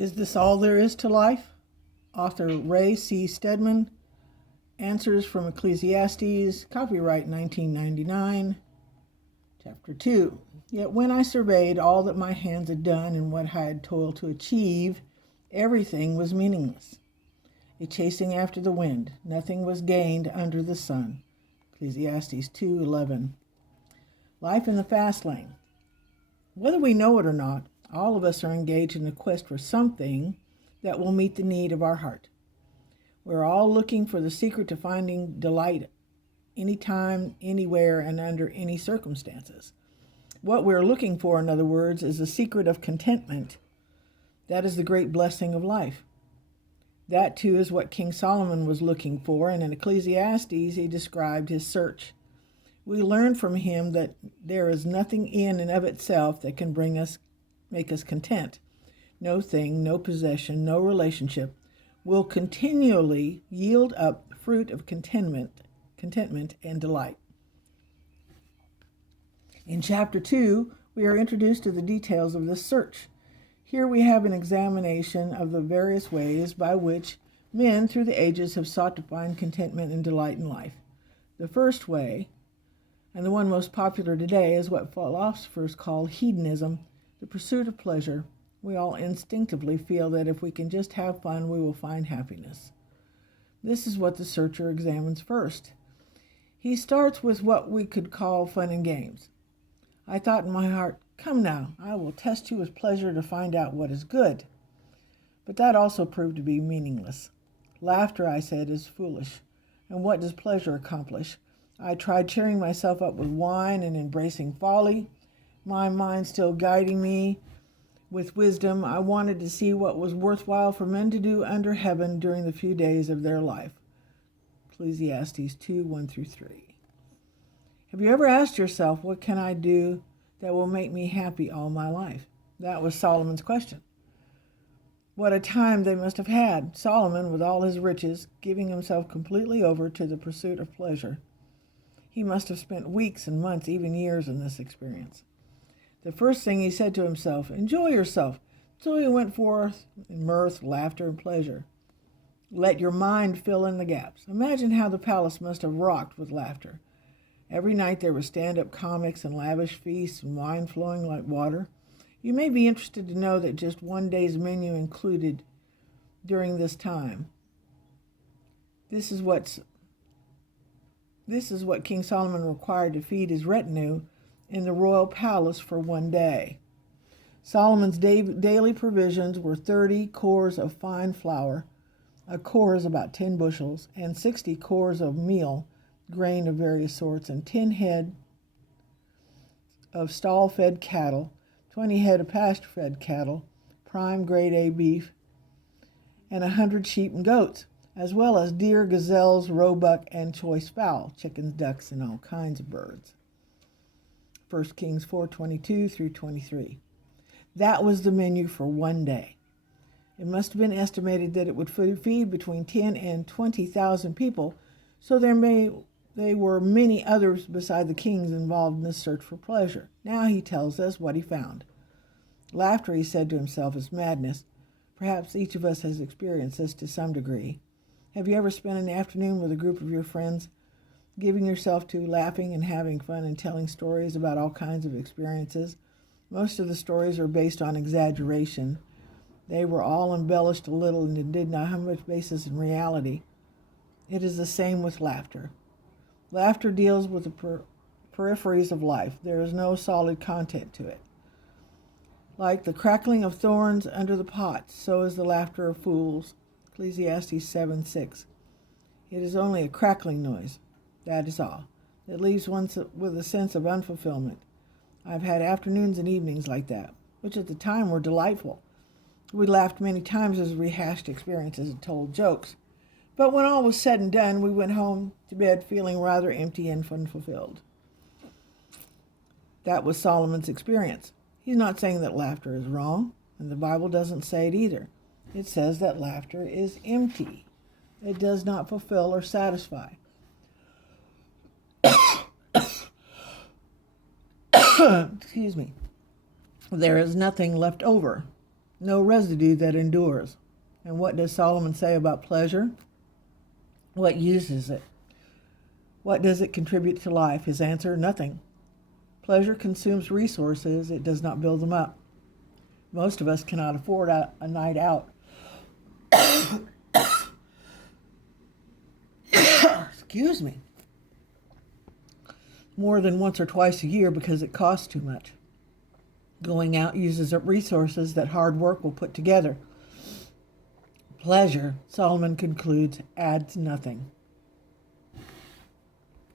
Is this all there is to life? Author Ray C. Stedman. Answers from Ecclesiastes, copyright 1999. Chapter 2. Yet when I surveyed all that my hands had done and what I had toiled to achieve, everything was meaningless. A chasing after the wind. Nothing was gained under the sun. Ecclesiastes 2:11. Life in the fast lane. Whether we know it or not, all of us are engaged in a quest for something that will meet the need of our heart. We're all looking for the secret to finding delight anytime, anywhere, and under any circumstances. What we're looking for, in other words, is the secret of contentment. That is the great blessing of life. That, too, is what King Solomon was looking for, and in Ecclesiastes he described his search. We learn from him that there is nothing in and of itself that can make us content. No thing, no possession, no relationship will continually yield up fruit of contentment and delight. In chapter 2, we are introduced to the details of this search. Here we have an examination of the various ways by which men through the ages have sought to find contentment and delight in life. The first way, and the one most popular today, is what philosophers call hedonism, the pursuit of pleasure. We all instinctively feel that if we can just have fun, we will find happiness. This is what the searcher examines first. He starts with what we could call fun and games. I thought in my heart, "Come now, I will test you with pleasure to find out what is good." But that also proved to be meaningless. Laughter, I said, is foolish. And what does pleasure accomplish? I tried cheering myself up with wine and embracing folly. My mind still guiding me with wisdom, I wanted to see what was worthwhile for men to do under heaven during the few days of their life. Ecclesiastes 2:1-3. Have you ever asked yourself, what can I do that will make me happy all my life? That was Solomon's question. What a time they must have had, Solomon, with all his riches, giving himself completely over to the pursuit of pleasure. He must have spent weeks and months, even years, in this experience. The first thing he said to himself, enjoy yourself. So he went forth in mirth, laughter, and pleasure. Let your mind fill in the gaps. Imagine how the palace must have rocked with laughter. Every night there were stand-up comics and lavish feasts and wine flowing like water. You may be interested to know that just one day's menu included during this time. This is what King Solomon required to feed his retinue in the royal palace for one day. Solomon's daily provisions were 30 cores of fine flour, a core is about 10 bushels, and 60 cores of meal, grain of various sorts, and 10 head of stall-fed cattle, 20 head of pasture-fed cattle, prime grade A beef, and 100 sheep and goats, as well as deer, gazelles, roebuck, and choice fowl, chickens, ducks, and all kinds of birds. 1 Kings 4:22-23. That was the menu for one day. It must have been estimated that it would feed between 10 and 20,000 people, so there were many others beside the kings involved in this search for pleasure. Now he tells us what he found. Laughter, he said to himself, is madness. Perhaps each of us has experienced this to some degree. Have you ever spent an afternoon with a group of your friends, giving yourself to laughing and having fun and telling stories about all kinds of experiences? Most of the stories are based on exaggeration. They were all embellished a little and did not have much basis in reality. It is the same with laughter. Laughter deals with the peripheries of life. There is no solid content to it. Like the crackling of thorns under the pot, so is the laughter of fools. Ecclesiastes 7:6. It is only a crackling noise. That is all. It leaves one with a sense of unfulfillment. I've had afternoons and evenings like that, which at the time were delightful. We laughed many times as we rehashed experiences and told jokes. But when all was said and done, we went home to bed feeling rather empty and unfulfilled. That was Solomon's experience. He's not saying that laughter is wrong, and the Bible doesn't say it either. It says that laughter is empty. It does not fulfill or satisfy. Excuse me. There is nothing left over. no residue that endures. And what does Solomon say about pleasure? What use is it? What does it contribute to life? His answer, nothing. Pleasure consumes resources, it does not build them up. Most of us cannot afford a night out. Excuse me. More than once or twice a year because it costs too much. Going out uses up resources that hard work will put together. Pleasure, Solomon concludes, adds nothing.